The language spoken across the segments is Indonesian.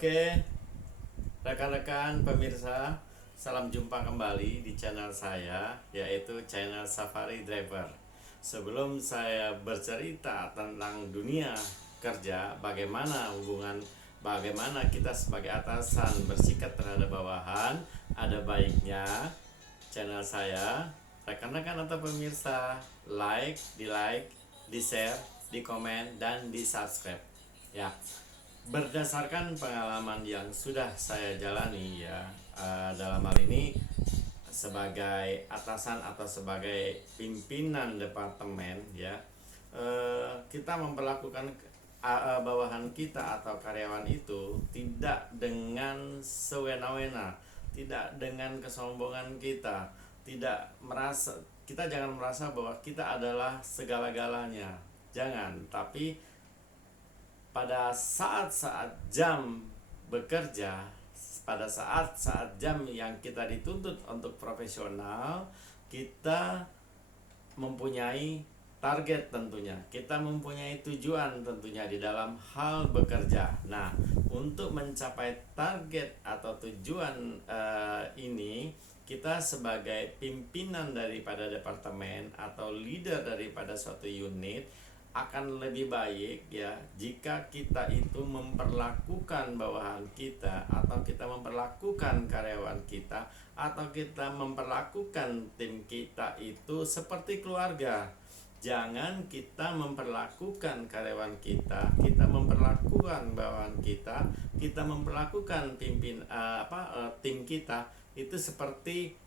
Oke, rekan-rekan pemirsa, salam jumpa kembali di channel saya, yaitu channel Safari Driver. Sebelum saya bercerita tentang dunia kerja, bagaimana kita sebagai atasan bersikap terhadap bawahan, ada baiknya channel saya, rekan-rekan atau pemirsa, di share, di komen, dan di subscribe. Ya, berdasarkan pengalaman yang sudah saya jalani ya, dalam hal ini sebagai atasan atau sebagai pimpinan departemen ya, kita memperlakukan bawahan kita atau karyawan itu tidak dengan sewena-wena, tidak dengan kesombongan kita, tidak merasa kita jangan merasa bahwa kita adalah segala-galanya, jangan. Tapi pada saat-saat jam bekerja, pada saat-saat jam yang kita dituntut untuk profesional, kita mempunyai target tentunya. Kita mempunyai tujuan tentunya di dalam hal bekerja. Nah, untuk mencapai target atau tujuan ini, kita sebagai pimpinan daripada departemen atau leader daripada suatu unit akan lebih baik ya jika kita itu memperlakukan bawahan kita, atau kita memperlakukan karyawan kita, atau kita memperlakukan tim kita itu seperti keluarga. Jangan kita memperlakukan karyawan kita memperlakukan bawahan kita memperlakukan tim kita itu seperti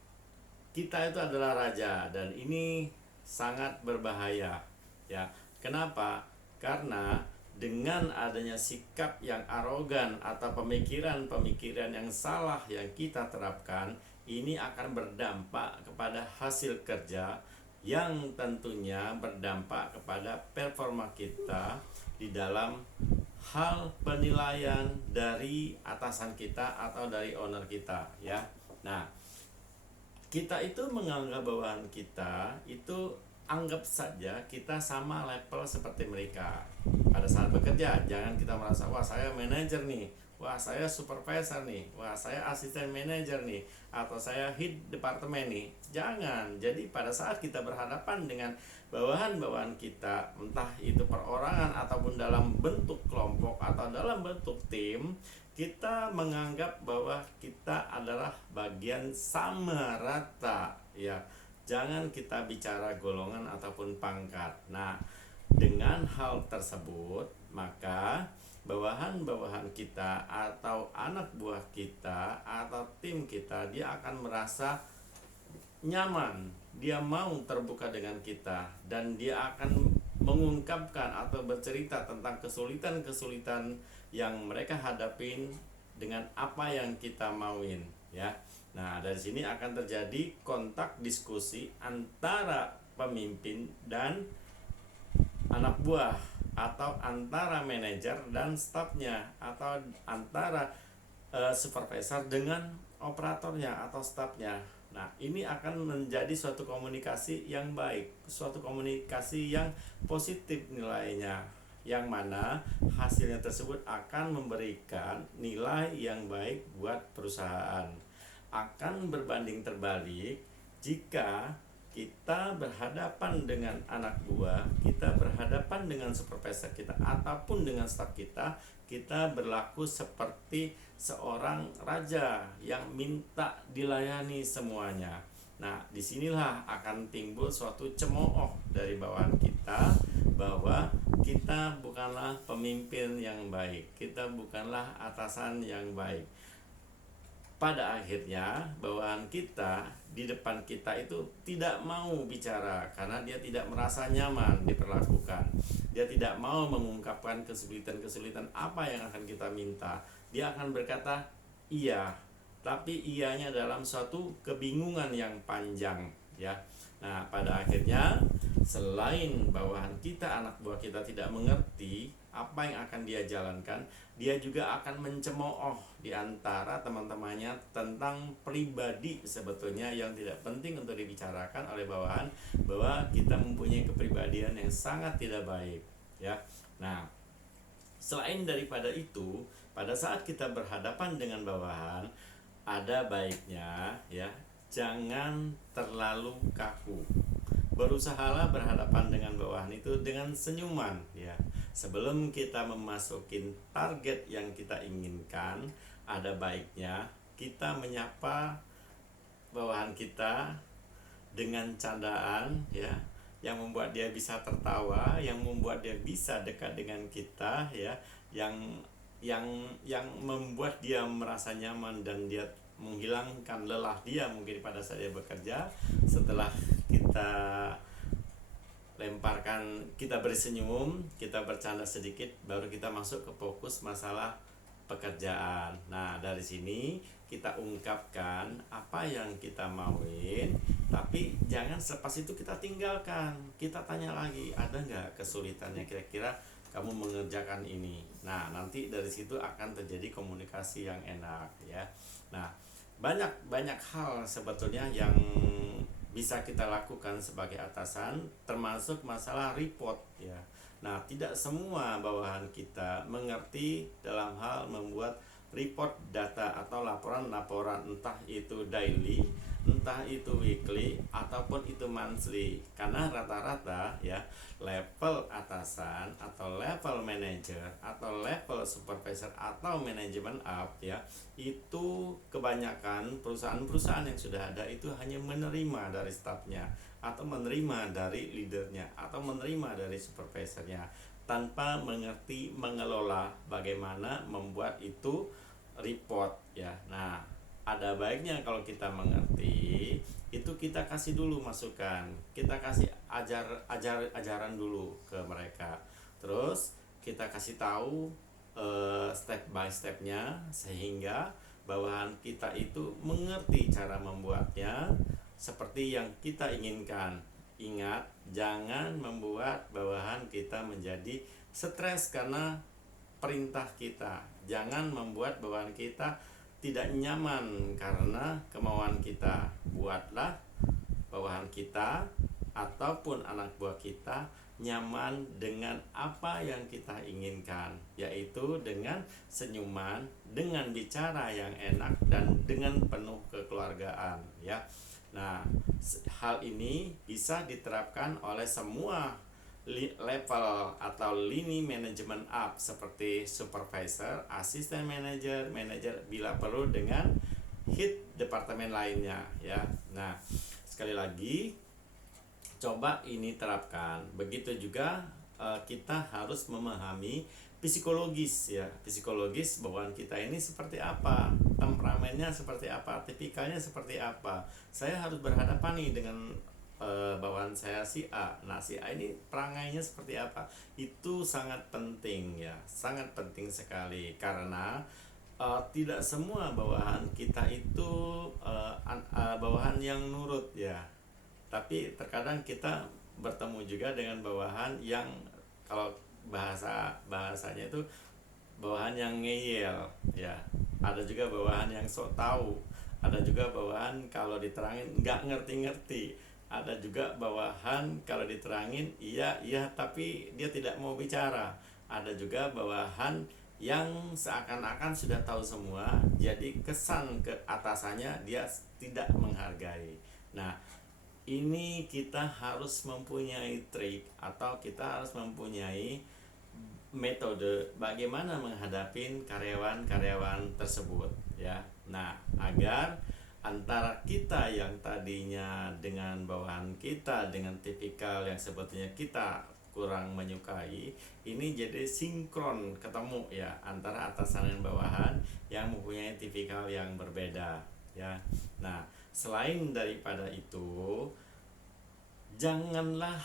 kita itu adalah raja, dan ini sangat berbahaya ya. Kenapa? Karena dengan adanya sikap yang arogan atau pemikiran-pemikiran yang salah yang kita terapkan, ini akan berdampak kepada hasil kerja yang tentunya berdampak kepada performa kita di dalam hal penilaian dari atasan kita atau dari owner kita ya. Nah, kita itu menganggap bawahan kita itu, anggap saja kita sama level seperti mereka. Pada saat bekerja, jangan kita merasa, wah saya manajer nih, wah saya supervisor nih, wah saya asisten manajer nih, atau saya head departemen nih. Jangan. Jadi pada saat kita berhadapan dengan bawahan-bawahan kita, entah itu perorangan ataupun dalam bentuk kelompok atau dalam bentuk tim, kita menganggap bahwa kita adalah bagian sama rata ya. Jangan kita bicara golongan ataupun pangkat. Nah, dengan hal tersebut, maka bawahan-bawahan kita atau anak buah kita atau tim kita, dia akan merasa nyaman. Dia mau terbuka dengan kita, dan dia akan mengungkapkan atau bercerita tentang kesulitan-kesulitan yang mereka hadapin dengan apa yang kita mauin ya. Nah, dari sini akan terjadi kontak diskusi antara pemimpin dan anak buah, atau antara manajer dan stafnya, atau antara supervisor dengan operatornya atau stafnya. Nah, ini akan menjadi suatu komunikasi yang baik, suatu komunikasi yang positif nilainya, yang mana hasilnya tersebut akan memberikan nilai yang baik buat perusahaan. Akan berbanding terbalik jika kita berhadapan dengan anak buah, kita berhadapan dengan supervisor kita ataupun dengan staf kita, kita berlaku seperti seorang raja yang minta dilayani semuanya. Nah, disinilah akan timbul suatu cemooh dari bawahan kita bahwa kita bukanlah pemimpin yang baik, kita bukanlah atasan yang baik. Pada akhirnya bawahan kita di depan kita itu tidak mau bicara karena dia tidak merasa nyaman diperlakukan. Dia tidak mau mengungkapkan kesulitan-kesulitan apa yang akan kita minta. Dia akan berkata iya, tapi iyanya dalam suatu kebingungan yang panjang ya. Nah, pada akhirnya selain bawahan kita, anak buah kita tidak mengerti apa yang akan dia jalankan, dia juga akan mencemooh di antara teman-temannya tentang pribadi sebetulnya yang tidak penting untuk dibicarakan oleh bawahan, bahwa kita mempunyai kepribadian yang sangat tidak baik ya. Nah, Selain daripada itu, pada saat kita berhadapan dengan bawahan, ada baiknya ya jangan terlalu kaku. Berusahalah berhadapan dengan bawahan itu dengan senyuman ya. Sebelum kita memasukin target yang kita inginkan, ada baiknya kita menyapa bawahan kita dengan candaan ya, yang membuat dia bisa tertawa, yang membuat dia bisa dekat dengan kita ya, yang yang membuat dia merasa nyaman dan dia menghilangkan lelah dia mungkin pada saat dia bekerja. Setelah kita lemparkan, kita beri senyum, kita bercanda sedikit, baru kita masuk ke fokus masalah pekerjaan. Nah, dari sini kita ungkapkan apa yang kita mauin, tapi jangan selepas itu kita tinggalkan. Kita tanya lagi, ada nggak kesulitannya kira-kira kamu mengerjakan ini. Nah, nanti dari situ akan terjadi komunikasi yang enak ya. Nah, banyak hal sebetulnya yang bisa kita lakukan sebagai atasan, termasuk masalah report ya. Nah, tidak semua bawahan kita mengerti dalam hal membuat report data atau laporan-laporan, entah itu daily, entah itu weekly ataupun itu monthly. Karena rata-rata ya level atasan atau level manager atau level supervisor atau manajemen up ya, itu kebanyakan perusahaan-perusahaan yang sudah ada itu hanya menerima dari staffnya atau menerima dari leadernya atau menerima dari supervisornya, tanpa mengerti mengelola bagaimana membuat itu report ya. Nah, ada baiknya kalau kita mengerti itu, kita kasih dulu masukan, kita kasih ajaran dulu ke mereka, terus kita kasih tahu step by stepnya, sehingga bawahan kita itu mengerti cara membuatnya seperti yang kita inginkan. Ingat, jangan membuat bawahan kita menjadi stres karena perintah kita. Jangan membuat bawahan kita tidak nyaman karena kemauan kita. Buatlah bawahan kita ataupun anak buah kita nyaman dengan apa yang kita inginkan, yaitu dengan senyuman, dengan bicara yang enak, dan dengan penuh kekeluargaan ya. Nah, hal ini bisa diterapkan oleh semua level atau lini manajemen up seperti supervisor, asisten manajer, manajer bila perlu dengan head departemen lainnya ya. Nah, sekali lagi coba ini terapkan. Begitu juga kita harus memahami psikologis ya, psikologis bawahan kita ini seperti apa, temperamennya seperti apa, tipikalnya seperti apa. Saya harus berhadapan nih dengan bawahan saya si A. Nah, si A ini perangainya seperti apa? Itu sangat penting ya, sangat penting sekali, karena tidak semua bawahan kita itu bawahan yang nurut ya. Tapi terkadang kita bertemu juga dengan bawahan yang, kalau bahasanya itu bawahan yang ngeyel ya. Ada juga bawahan yang sok tahu, ada juga bawahan kalau diterangin nggak ngerti-ngerti, ada juga bawahan kalau diterangin iya iya tapi dia tidak mau bicara, ada juga bawahan yang seakan-akan sudah tahu semua, jadi kesan ke atasannya dia tidak menghargai. Nah, ini kita harus mempunyai trik atau kita harus mempunyai metode bagaimana menghadapi karyawan-karyawan tersebut ya. Nah, agar antara kita yang tadinya dengan bawahan kita dengan tipikal yang sebetulnya kita kurang menyukai, ini jadi sinkron ketemu ya antara atasan dan bawahan yang mempunyai tipikal yang berbeda ya. Nah, selain daripada itu, janganlah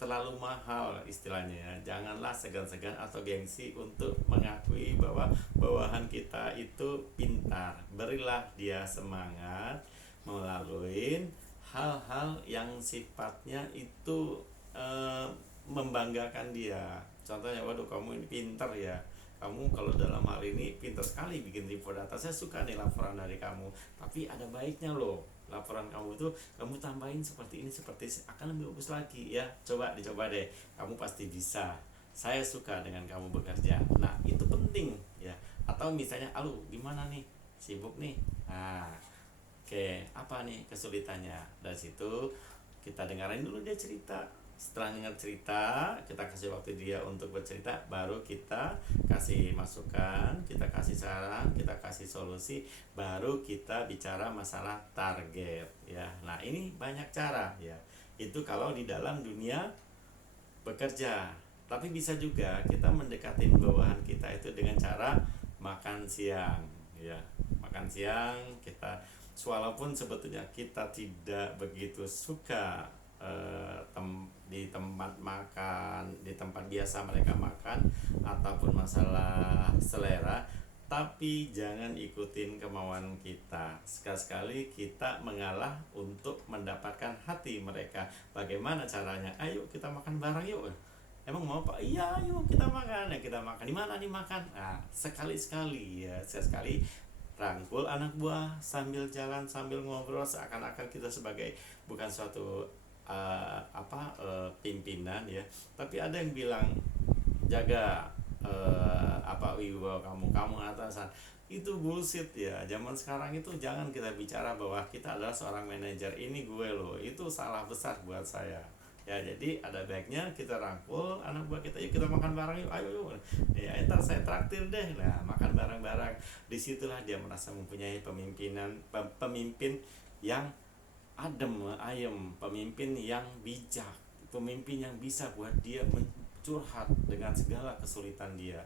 terlalu mahal istilahnya ya. Janganlah segan-segan atau gengsi untuk mengakui bahwa bawahan kita itu pintar. Berilah dia semangat melalui hal-hal yang sifatnya itu membanggakan dia. Contohnya, waduh kamu ini pintar ya, kamu kalau dalam hal ini pintar sekali bikin report data, saya suka nih laporan dari kamu, tapi ada baiknya loh laporan kamu itu kamu tambahin seperti ini, seperti akan lebih bagus lagi ya. Dicoba deh, kamu pasti bisa. saya suka dengan kamu bekerja. Nah, itu penting ya. Atau misalnya, aduh gimana nih, sibuk nih. Nah, oke, apa nih kesulitannya? Dari situ kita dengarin dulu dia cerita. Setelah dengar cerita, kita kasih waktu dia untuk bercerita, baru kita kasih masukan, kita kasih saran, kita kasih solusi, baru kita bicara masalah target ya. Nah, ini banyak cara ya. Itu kalau di dalam dunia bekerja. Tapi bisa juga kita mendekatin bawahan kita itu dengan cara makan siang ya. Makan siang kita, walaupun sebetulnya kita tidak begitu suka di tempat makan, di tempat biasa mereka makan, ataupun masalah selera, tapi jangan ikutin kemauan kita. Sekali-sekali kita mengalah untuk mendapatkan hati mereka. Bagaimana caranya? Ayo kita makan bareng yuk. Emang mau apa? Iya, yuk kita makan. Ya kita makan. Di mana nih makan? Nah, sekali-sekali ya, sekali rangkul anak buah sambil jalan sambil ngobrol, seakan-akan kita sebagai bukan suatu pimpinan ya, tapi ada yang bilang jaga wibawa kamu atasan. Itu bullshit ya. Zaman sekarang itu jangan kita bicara bahwa kita adalah seorang manajer, ini gue loh. Itu salah besar buat saya ya. Jadi ada baiknya kita rangkul anak buah kita, yuk kita makan bareng yuk, ayo yuk ya, entar saya traktir deh. Nah, makan bareng-bareng. Disitulah dia merasa mempunyai pemimpin yang adem ayem, pemimpin yang bijak, pemimpin yang bisa buat dia curhat dengan segala kesulitan dia.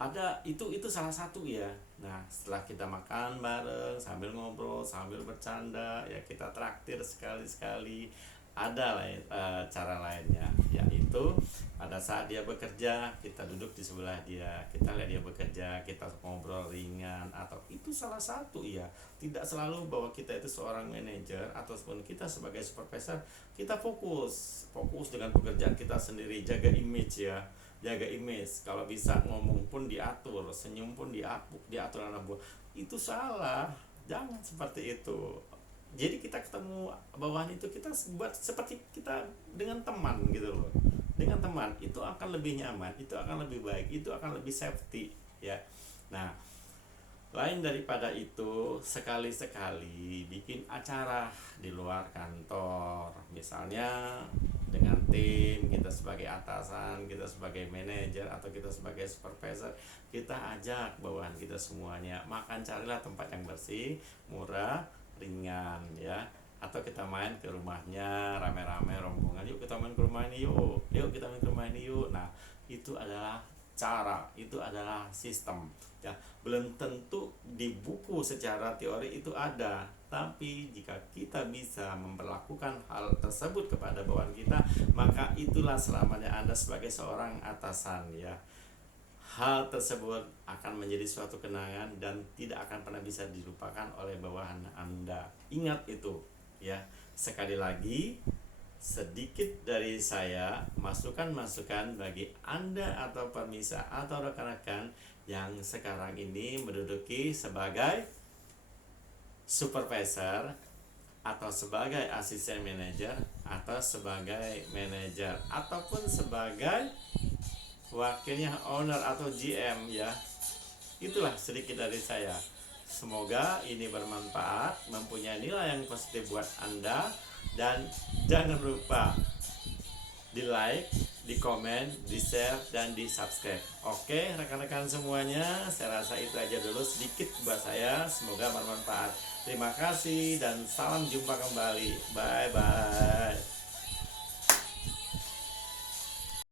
Ada itu salah satu ya. Nah, setelah kita makan bareng sambil ngobrol sambil bercanda ya, kita traktir sekali-sekali. Ada lain cara lainnya, yaitu pada saat dia bekerja kita duduk di sebelah dia, kita lihat dia bekerja, kita ngobrol ringan. Atau itu salah satu ya. Tidak selalu bahwa kita itu seorang manajer ataupun kita sebagai supervisor kita fokus dengan pekerjaan kita sendiri. Jaga image ya, jaga image. Kalau bisa ngomong pun diatur, senyum pun diatur anak buah. Itu salah, jangan seperti itu. Jadi kita ketemu bawahan itu, kita buat seperti kita dengan teman gitu loh. Dengan teman itu akan lebih nyaman, itu akan lebih baik, itu akan lebih safety ya. Nah, lain daripada itu, sekali-sekali bikin acara di luar kantor, misalnya dengan tim kita sebagai atasan, kita sebagai manajer, atau kita sebagai supervisor, kita ajak bawahan kita semuanya makan. Carilah tempat yang bersih, murah, ringan ya. Atau kita main ke rumahnya rame-rame rombongan, yuk kita main ke rumah ini yuk kita main ke rumah ini yuk. Nah, itu adalah cara, itu adalah sistem ya. Belum tentu di buku secara teori itu ada, tapi jika kita bisa memperlakukan hal tersebut kepada bawahan kita, maka itulah selamanya Anda sebagai seorang atasan ya. Hal tersebut akan menjadi suatu kenangan dan tidak akan pernah bisa dilupakan oleh bawahan Anda. Ingat itu ya. Sekali lagi, sedikit dari saya masukan-masukan bagi Anda atau permisa atau rekan-rekan yang sekarang ini menduduki sebagai supervisor atau sebagai asisten manajer atau sebagai manajer ataupun sebagai wakilnya owner atau GM ya. Itulah sedikit dari saya. Semoga ini bermanfaat, mempunyai nilai yang positif buat Anda. Dan jangan lupa di like, di komen, di share, dan di subscribe. Oke rekan-rekan semuanya, saya rasa itu aja dulu sedikit buat saya. Semoga bermanfaat. Terima kasih dan salam jumpa kembali. Bye bye.